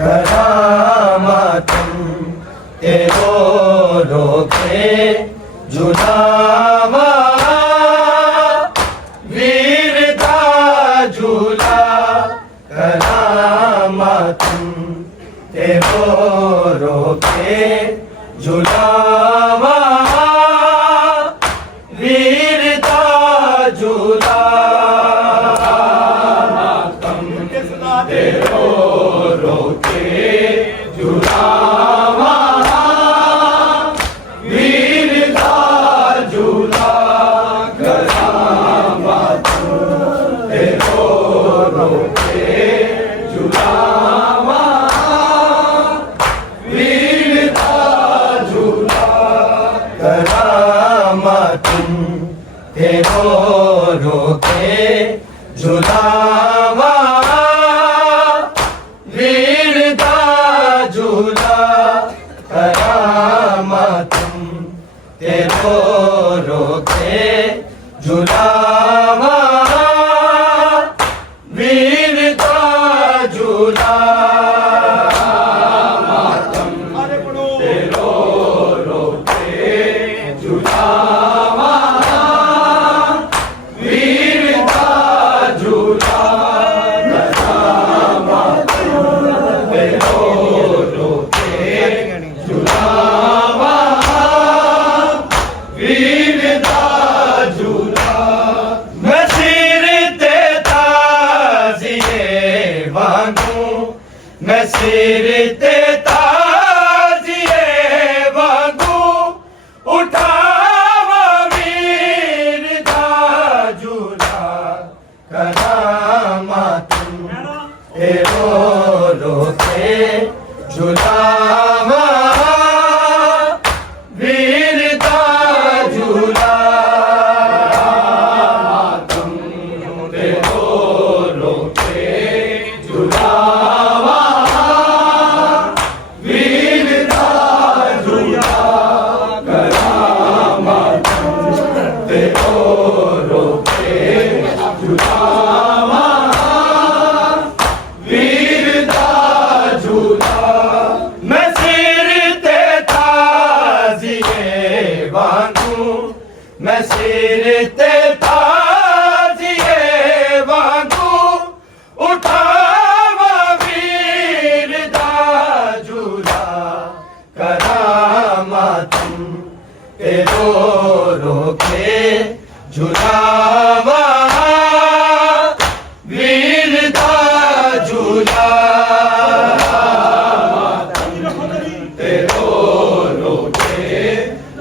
करामतुम तेरो रोके झुलावा वीरता झूला करामतुम तेरो रोके झुलावा वीरता झूला तेरो रोके झुलावा वीरता झूला करामतुम तेरो रोके झुलावा वीरता झूला करामतुम तेरो रोके झुलावा वीरता झूला करामतुम तेरो रोके झुलावा वीरता झूला तेरो रोके झुलावा वीरता झूला मैं सिर ते ताजिए वांगू उठावा वीरता झूला करामतुम तेरो रोके झुलावा वीरता झूला तेरो रोके झुलावा मैं सिर ते ताजिए वांगू उठावा वीरता झूला करामतुम तेरो रोके झुलावा वीरता झूला तेरो रोके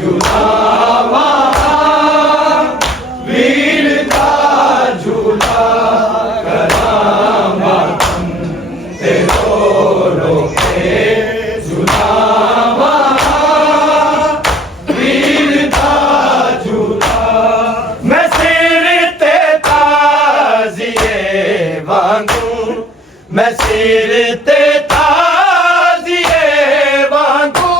झुलावा वीरता झूला करामतुम तेरो रोके झुलावा वीरता झूला मैं सिर ते ताजिए वांगू मैं सिर ते ताजिए वांगू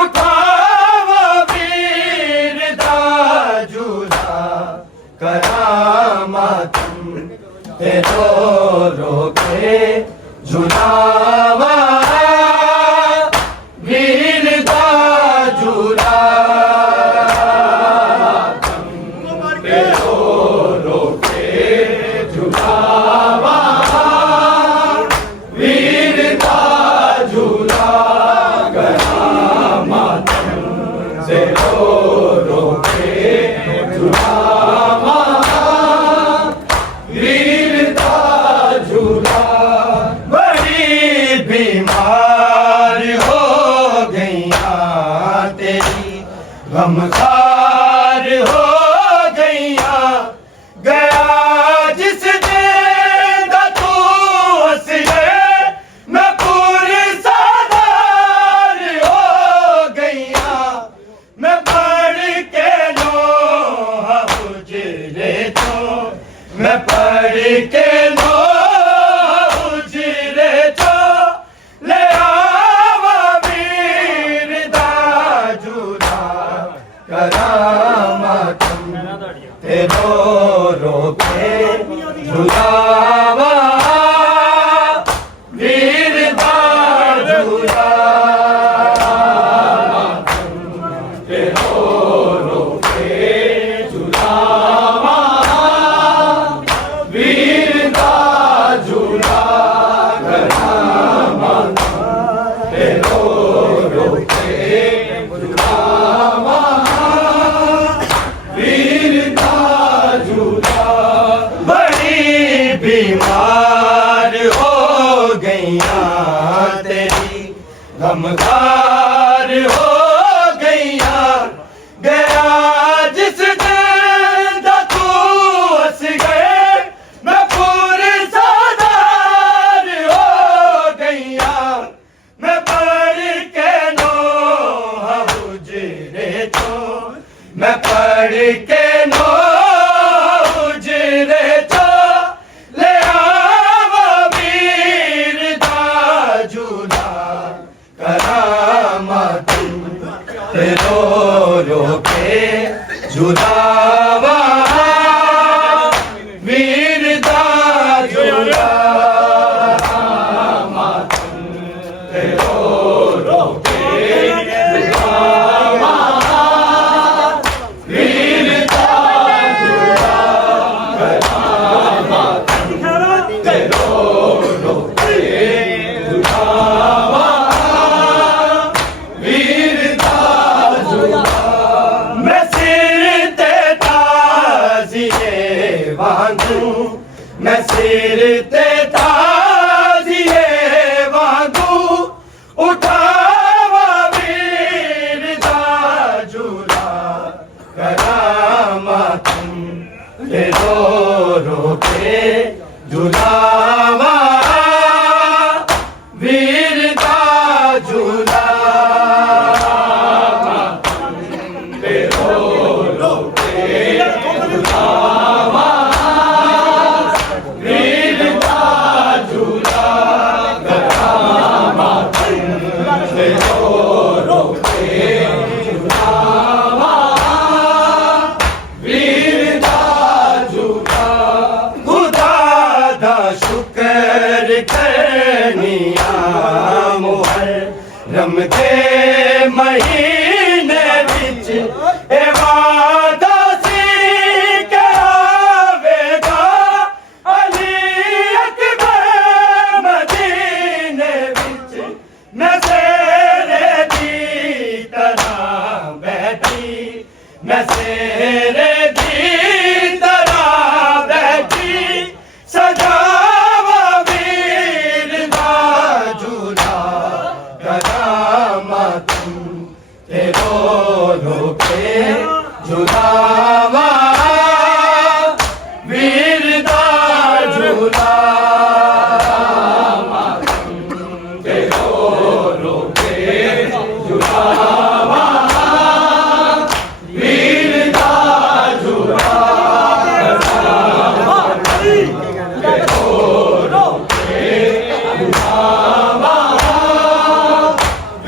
उठावा वीरता झूला करामतुम तेरो रोके झुलावा वीरता झूला तेरो रोके झुलावा वीरता झूला करामतुम तेरो रोके झुलावा वीरता झूला बड़ी बीमार हो गईया तेरी गमखार हो गईया गया जिस दिन तू हंस गए मैं पूरी सादार हो गईया मैं पढ़ के लो हुजरे तो मैं पढ़ के लो हुजरे तो ले आवा वीरता झूला कर गमगार हो गईया गया जिस दिन दा तू हस गए मैं पूरी सादार हो गईया मैं पढ़ के नो हुजरे तो मैं पढ़ के नो हुजरे तो ले आवा वीर दा झूला करामत रो रो के झूलावा वीर दा झूला करामत रो रो के झूलावा वीर दा झूला करामत रो रो के झूलावा वीर दा झूला मैं सिर ते ताजिए वांगू मैं सिर ते ताजिए वांगू उठावा वीर दा झूला करामत रो रो के झूलावा वीर दा झूला रो रो के झूलावा वीर दा झूला करामत रो रो के झूलावा वीर दा झूला खुदा दा शुक्र करनिया मुहर्रम दे महीने विच ए वादा सी के आवेगा अली अकबर मदीने विच मैं शेरे दी तरह बैठी मैं शेरे दी तरह बैठी सजावा वीर दा झूला करामत रो रो के झूलावा वीर दा झूला रो रो के झूलावा वीर दा झूला रो रो के झूलावा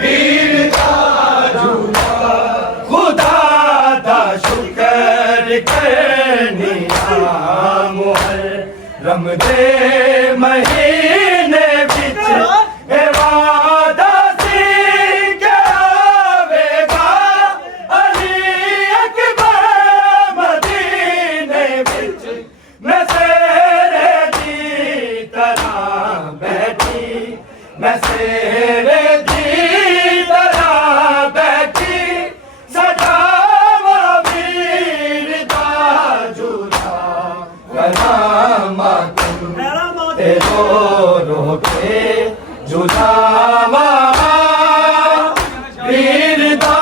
वीर दा झूला खुदा दा शुक्र करनिया मुहर्रम दे महीने विच ए वादा सी के आवेगा अली अकबर मदीने विच मैं शेरे दी तरह बैठी मैं शेरे दी तरह बैठी सजावा वीर दा झूला करामत रो रो के झूलावा वीर दा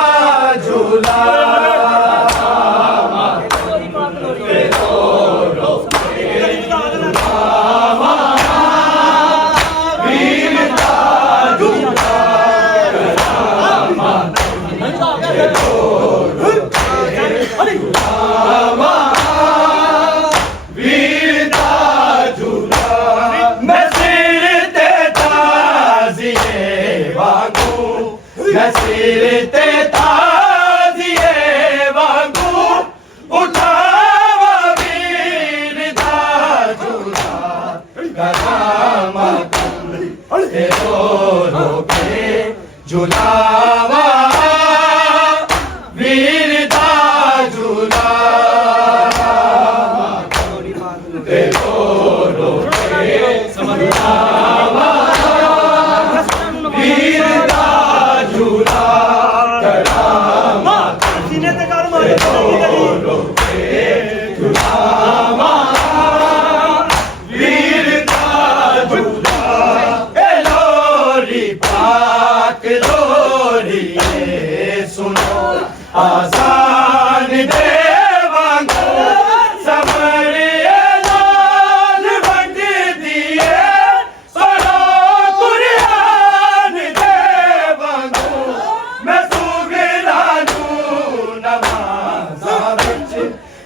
झूला रो रो के झूलावा वीर दा झूला करामत रो रो के झूलावा वीर दा झूला मैं सिर ते ताजिए वांगू मैं सिर ते ताजिए वांगू उठावा वीर दा झूला करामत रो रो के झूलावा वीर दा झूला रो रो के झूलावा वीर दा झूला करामत रो रो के झूलावा वीर दा झूला ए लोरी पा पाक लोरिए सुनो आसान देवांगो समरिए लाल वंड दिए सुनो कुरान देवांगो मैं सुगरानू नमाज़ा विच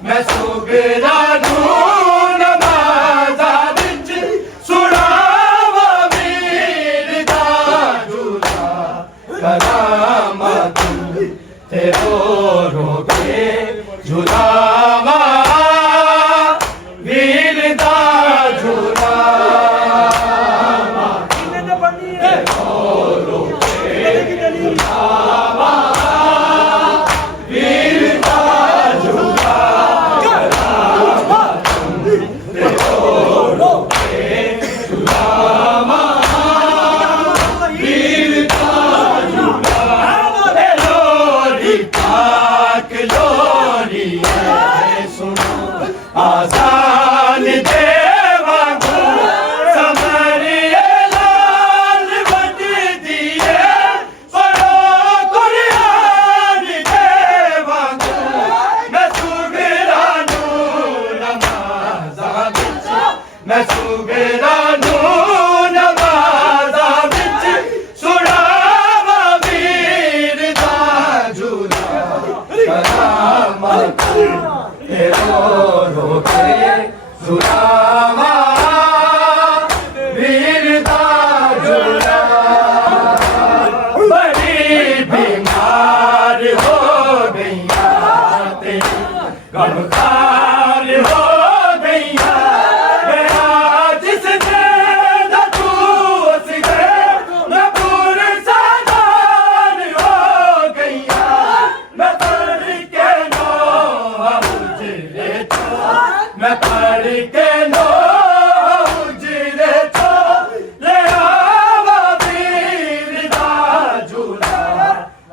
मैं सुगरानू नमाज़ा विच सुनावा वीर दा झूला करामत तेरो रोके झुलावा वीर दा झूला आसान देवांगो समरिए लाल वंड दिए सुनो कुरान देवांगो मैं सुगरानू नमाज़ा विच मैं सुगरानू नमाज़ा विच सुनावा वीर दा झूला करामत तेरो रोके झुलावा वीर दा झूला बड़ी बीमार हो गईया तेरी गमखार हो गईया गया जिस दिन तू उस दिन मैं पूरे सादार हो गईया मैं पढ़ के नो उजरे तो मैं पढ़ के नो उजरे तो ले आवा वीर दा झूला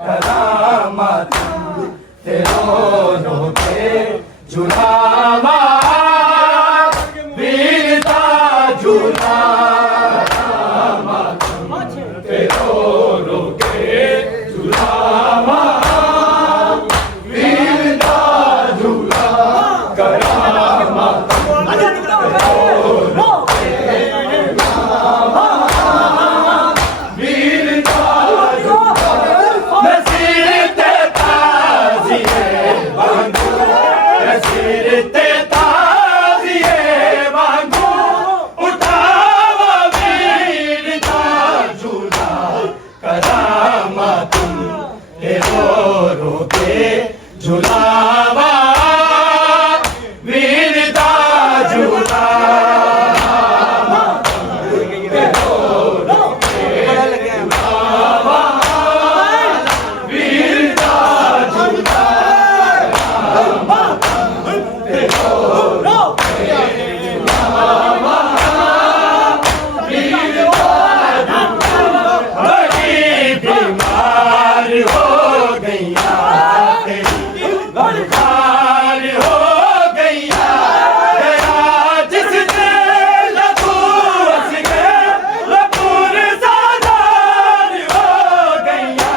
करामत तेरो रोके झुलावा वीर दा झूला करामत तेरो रोके झुलावा वीर दा झूला करामत वीर दा झूला मैं सिर ते ताज़िए वांगू मैं सिर ते ताज़िए वांगू उठावा वीर दा झूला करामत तेरो रोके झुलावा वीर दा झूला तेरो रोके झुलावा वीर दा झूला तेरो रोके झुलावा वीर दा झूला बड़ी बीमार हो गईया तेरी गमखार हो गईया गया जिस दिन तू उस दिन मैं पूरे सादार हो गईया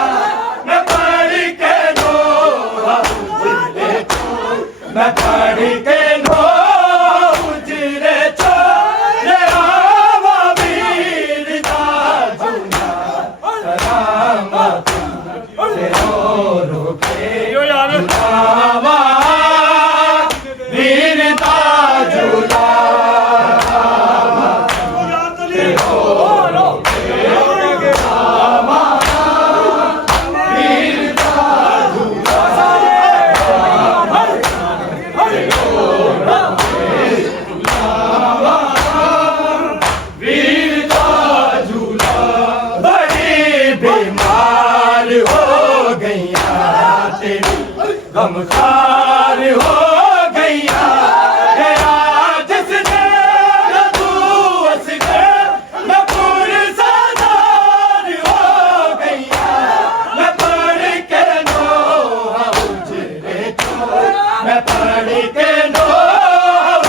मैं पढ़ के नो उजरे तो मैं पढ़ के नो उजरे तो ले आवा वीर दा झूला करामत तेरो रोके झुलावा वीर दा झूला तेरो रोके झुलावा वीर दा झूला तेरो रोके झुलावा वीर दा झूला बड़ी बीमार हो गईया तेरी गमखार हो गईया गया जिस दिन तू उस दिन मैं पूरे सादार हो गईया मैं पढ़ के नो उजरे तो मैं पढ़ के नो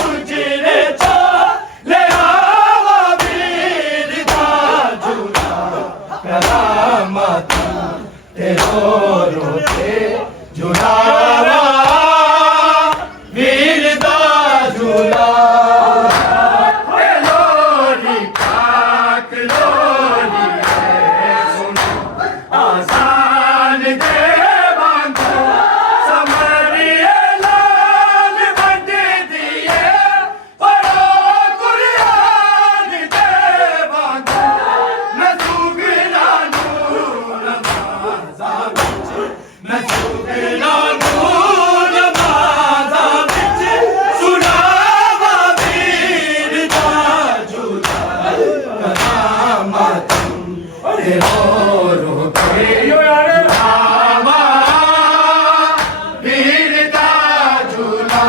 उजरे तो ले आवा वीर दा झूला करामत ਤੇ ਰੋ ਰੋ ਕੇ ਝੁਲਾਵਾ ਵੀਰ ਦਾ ਝੂਲਾ ਲੋਰੀ ਪਾਕ ਲੋਰੀ ਸੁਣ ਆਜ਼ਾਨ ਦੇ ਵਾਂਗੂ ਸਮਰੀਏ ਲਾਲ ਵੰਡਦੀ ਏ ਪੜੋ ਕੁਰਾਨ ਦੇ ਵਾਂਗੂ ਨਜ਼ੂਗਨਾ ਨੂੰ ਨਮਾਜ਼ਾਂ ਵਿੱਚ ਨਜ਼ੂਗਨਾ ਨੂੰ ਨਮਾਜ਼ਾਂ ਵਿੱਚ ਸੁਣਾਵਾ ਵੀਰ ਦਾ ਝੂਲਾ ਕਰਾਮਾਤ ਤੇ ਰੋ ਰੋ ਕੇ ਝੁਲਾਵਾ ਵੀਰ ਦਾ ਝੂਲਾ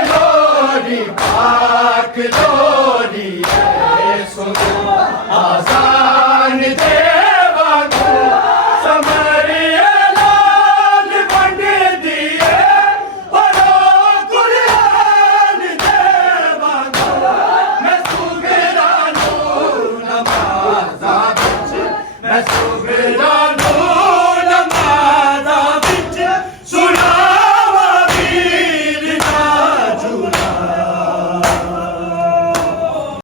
ਲੋਰੀ ਪਾਕ ਲੋਰੀ ਸੁਣ ਆਜ਼ਾਨ ਦੇ ਵਾਂਗੂ ਸਮਰੀਏ ਲਾਲ ਵੰਡਦੀ ਏ ਪੜੋ ਕੁਰਾਨ ਦੇ ਵਾਂਗੂ ਮੈਂ ਸੁਗਰਾ ਨੂੰ ਨਮਾਜ਼ਾਂ ਵਿੱਚ ਮੈਂ